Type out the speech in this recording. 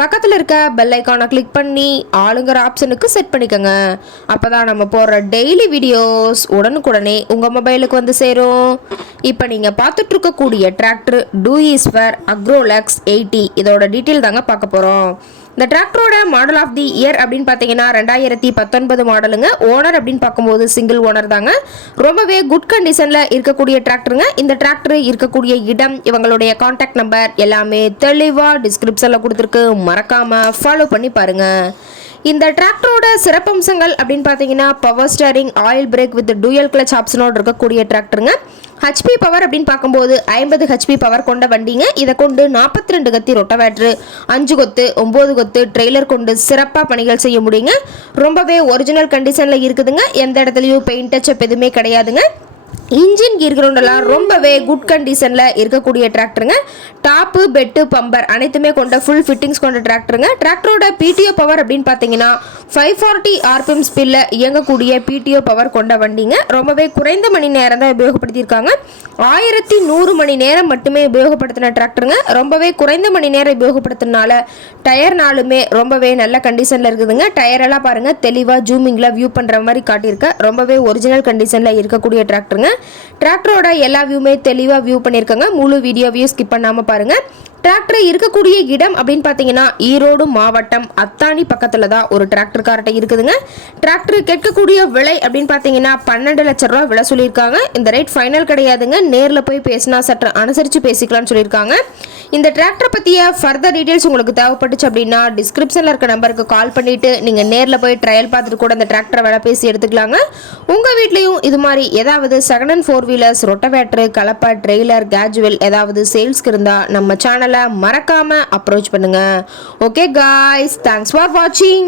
பக்கத்தில் இருக்க பெல் ஐக்கானை கிளிக் பண்ணி ஆளுங்கிற ஆப்ஷனுக்கு செட் பண்ணிக்கோங்க. அப்போ தான் நம்ம போடுற டெய்லி வீடியோஸ் உடனுக்குடனே உங்கள் மொபைலுக்கு வந்து சேரும். இப்போ நீங்கள் பார்த்துட்ருக்கக்கூடிய tractor Deutz Fahr Agrolux eighty இதோட டீட்டெயில் தாங்க பார்க்க போகிறோம் இந்த டிராக்டரோட மாடல் ஆஃப் தி இயர் அப்படின்னு பார்த்தீங்கன்னா ரெண்டாயிரத்தி பத்தொன்பது மாடலுங்க ஓனர் அப்படின்னு பார்க்கும்போது சிங்கிள் ஓனர் தாங்க. ரொம்பவே குட் கண்டிஷனில் இருக்கக்கூடிய டிராக்டருங்க இந்த டிராக்டர் இருக்கக்கூடிய இடம் இவங்களுடைய காண்டாக்ட் நம்பர் எல்லாமே தெளிவாக டிஸ்கிரிப்ஷனில் கொடுத்துருக்கு. மறக்காமல் ஃபாலோ பண்ணி பாருங்கள் இந்த டிராக்டரோட சிறப்பம்சங்கள் அப்படின்னு பார்த்தீங்கன்னா power steering oil brake with dual clutch ஆப்ஷனோடு இருக்கக்கூடிய டிராக்டருங்க ஹச்பி பவர் அப்படின்னு பார்க்கும்போது ஐம்பது ஹெச்பி பவர் கொண்ட வண்டிங்க. இதை கொண்டு நாற்பத்தி ரெண்டு கத்தி ரொட்டவேட்ரு அஞ்சு கொத்து ஒம்பது கொத்து ட்ரெய்லர் கொண்டு சிறப்பாக பணிகள் செய்ய முடியுங்க. ரொம்பவே ஒரிஜினல் கண்டிஷனில் இருக்குதுங்க. எந்த இடத்துலையும் பெயிண்ட் டச்சப் எதுவுமே கிடையாதுங்க. இன்ஜின் கீர் கிரவுண்டெல்லாம் ரொம்பவே குட் கண்டிஷனில் இருக்கக்கூடிய டிராக்டருங்க டாப்பு பெட்டு பம்பர் அனைத்துமே கொண்ட ஃபுல் ஃபிட்டிங்ஸ் கொண்ட டிராக்டருங்க டிராக்டரோட பிடிஓ பவர் அப்படின்னு பார்த்தீங்கன்னா ஃபைவ் ஃபார்ட்டி ஆர்பிஎம் ஸ்பீடில் இயங்கக்கூடிய பிடிஓ பவர் கொண்ட வண்டிங்க. ரொம்பவே குறைந்த மணி நேரம் தான் உபயோகப்படுத்தியிருக்காங்க. ஆயிரத்தி நூறு மணி நேரம் மட்டுமே உபயோகப்படுத்தின டிராக்டருங்க ரொம்பவே குறைந்த மணி நேரம் உபயோகப்படுத்தினால டயர்னாலுமே ரொம்பவே நல்ல கண்டிஷனில் இருக்குதுங்க. டயரெல்லாம் பாருங்கள் தெளிவாக ஜூமிங்கில் வியூ பண்ணுற மாதிரி காட்டியிருக்க. ரொம்பவே ஒரிஜினல் கண்டிஷனில் இருக்கக்கூடிய டிராக்டருங்க டிராக்டரோட எல்லா வியூமே தெளிவாக வியூ பண்ணியிருக்காங்க முழு வீடியோவையும் ஸ்கிப் பண்ணாமல் பாருங்கள் டிராக்டர் இருக்கக்கூடிய இடம் அப்படின்னு பார்த்தீங்கன்னா ஈரோடு மாவட்டம் அத்தானி பக்கத்தில் தான் ஒரு டிராக்டர் கார்ட்டை இருக்குதுங்க. டிராக்டர் கேட்கக்கூடிய விலை அப்படின்னு பார்த்தீங்கன்னா பன்னெண்டு லட்ச ரூபா விலை சொல்லியிருக்காங்க. இந்த ரேட் ஃபைனல் கிடையாதுங்க. நேரில் போய் பேசினா சற்று அனுசரித்து பேசிக்கலாம்னு சொல்லியிருக்காங்க. இந்த டிராக்டர் பற்றிய ஃபர்தர் டீட்டெயில்ஸ் உங்களுக்கு தேவைப்பட்டுச்சு அப்படின்னா டிஸ்கிரிப்ஷனில் இருக்க நம்பருக்கு கால் பண்ணிவிட்டு நீங்கள் நேரில் போய் ட்ரையல் பார்த்துட்டு கூட அந்த டிராக்டரை விலை பேசி எடுத்துக்கலாங்க. உங்கள் வீட்லேயும் இது மாதிரி ஏதாவது second and four wheelers rotavator கலப்பை ட்ரெய்லர் கேஜுவல் ஏதாவது சேல்ஸ்க்கு இருந்தால் நம்ம சேனலை மறக்காமல் அப்ரோச் பண்ணுங்கள் ஓகே காய்ஸ் தேங்க்ஸ் ஃபார் வாட்சிங்